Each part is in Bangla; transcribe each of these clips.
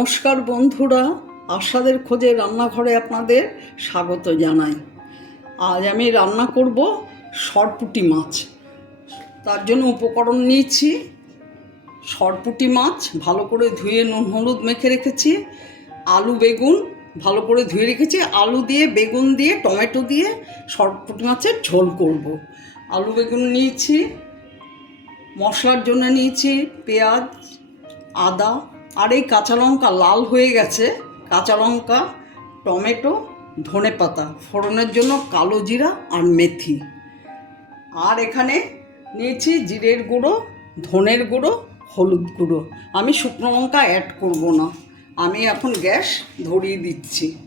নমস্কার বন্ধুরা, আশাদের খোঁজে রান্নাঘরে আপনাদের স্বাগত জানাই। আজ আমি রান্না করব সরপুটি মাছ। তার জন্য উপকরণ নিয়েছি সরপুটি মাছ, ভালো করে ধুয়ে নুন, হলুদ মেখে রেখেছি, আলু, বেগুন, ভালো করে ধুয়ে রেখেছি, আলু দিয়ে, বেগুন দিয়ে, টমেটো দিয়ে সরপুটি মাছের ঝোল করব। আলু, বেগুন নিয়েছি, মশলার জন্য নিয়েছি পেঁয়াজ, আদা আর এই কাঁচা লঙ্কা লাল হয়ে গেছে। কাঁচা লঙ্কা, টমেটো, ধনে পাতা ফোড়নের জন্য কালো জিরা আর মেথি। আর এখানে নিয়েছি জিরের গুঁড়ো, ধনের গুঁড়ো, হলুদ গুঁড়ো। আমি শুকনো লঙ্কা অ্যাড করব না। আমি এখন গ্যাস ধরিয়ে দিচ্ছি।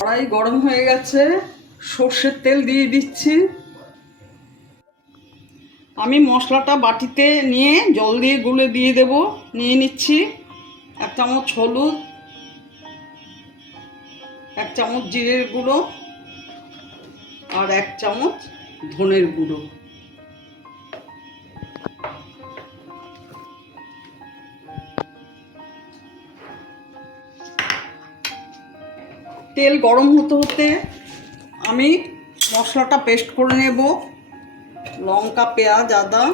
কড়াই গরম হয়ে গেছে। সর্ষের তেল দিয়ে দিচ্ছি। আমি মশলাটা বাটিতে নিয়ে জল দিয়ে গুলে দিয়ে দেব, নিয়ে নিচ্ছি। এক চামচ হলুদ, এক চামচ জিরের গুঁড়ো আর এক চামচ ধনের গুঁড়ো। তেল গরম হতে হতে আমি মশলাটা পেস্ট করে নেব। লঙ্কা পেঁয়াজ আদা।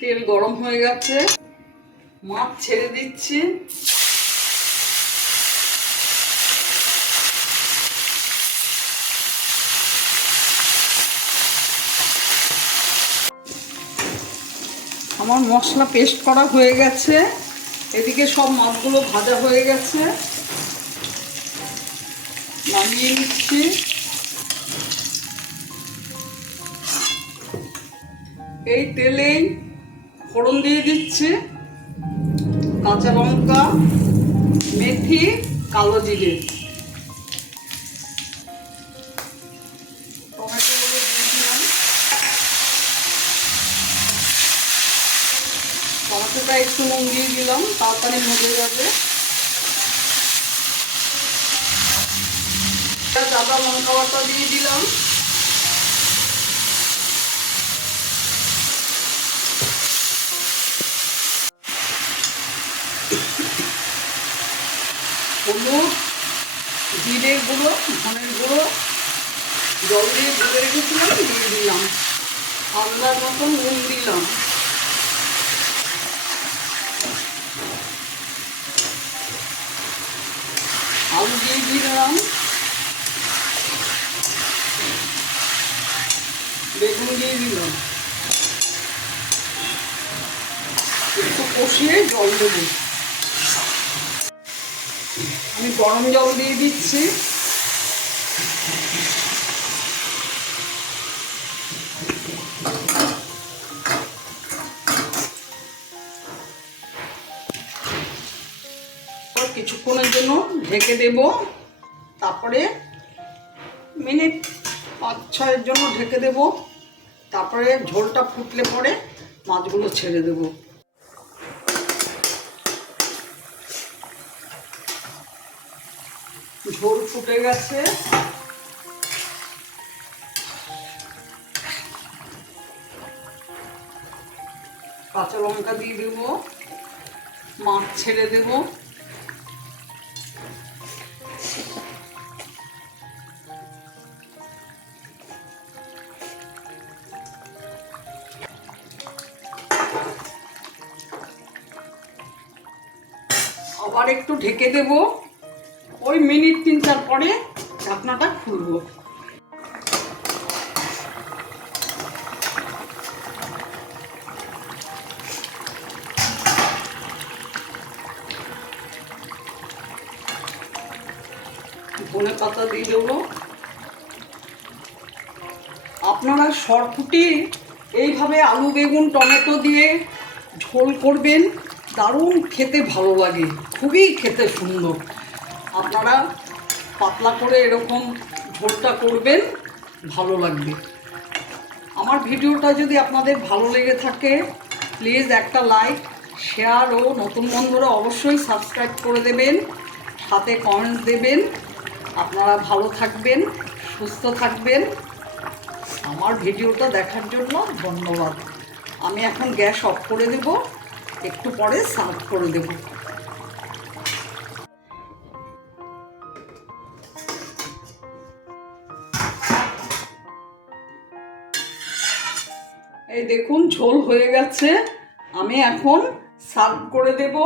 তেল গরম হয়ে গেছে। মাছ ছেড়ে দিচ্ছি। আমার মশলা পেস্ট করা হয়ে গেছে। এদিকে সব মাছগুলো ভাজা হয়ে গেছে। নামিয়ে নিচ্ছি। এই তেলেই ফোড়ন দিয়ে দিচ্ছি। কাঁচা লঙ্কা, মেথি, কালো জিরে। টমেটোটা একটু নুন দিয়ে দিলাম, তাড়াতাড়ি মজে যাবে। আদা লঙ্কা বাটা দিয়ে দিলাম। জিরের গুঁড়ো, ধনের গুঁড়ো, জল দিয়ে গুলে রেখেছিলাম, দিয়ে দিলাম। আন্দার মতন নুন দিলাম। আলু দিয়ে দিলাম। বেগুন দিয়ে দিলাম। একটু কষিয়ে জল দেবো। আমি গরম জল দিয়ে দিচ্ছি। কিছুক্ষণের জন্য ঢেকে দেব। তারপরে মিনিট পাঁচ, ছয়ের জন্য ঢেকে দেব। তারপরে ঝোলটা ফুটলে পরে মাছগুলো ছেড়ে দেবো। ঝোল ফুটে গেছে। কাঁচা লঙ্কা দিয়ে দেব। মাছ ছেড়ে দেব। আবার একটু ঢেকে দেব। ওই মিনিট তিন চার পরে ঢাকনাটা খুলবো। ধনে পাতা দিয়ে দেবো। আপনারা সরপুটি এইভাবে আলু, বেগুন, টমেটো দিয়ে ঝোল করবেন। দারুণ খেতে ভালো লাগে, খুবই খেতে সুন্দর। আপনারা পাতলা করে এরকম ঝোলটা করবেন, ভালো লাগবে। আমার ভিডিওটা যদি আপনাদের ভালো লেগে থাকে, প্লিজ একটা লাইক, শেয়ার ও নতুন বন্ধুরা অবশ্যই সাবস্ক্রাইব করে দেবেন, সাথে কমেন্টস দেবেন। আপনারা ভালো থাকবেন, সুস্থ থাকবেন। আমার ভিডিওটা দেখার জন্য ধন্যবাদ। আমি এখন গ্যাস অফ করে দেব, একটু পরে সার্ভ করে দেব। এই দেখুন, ঝোল হয়ে গেছে। আমি এখন সার্ভ করে দেব।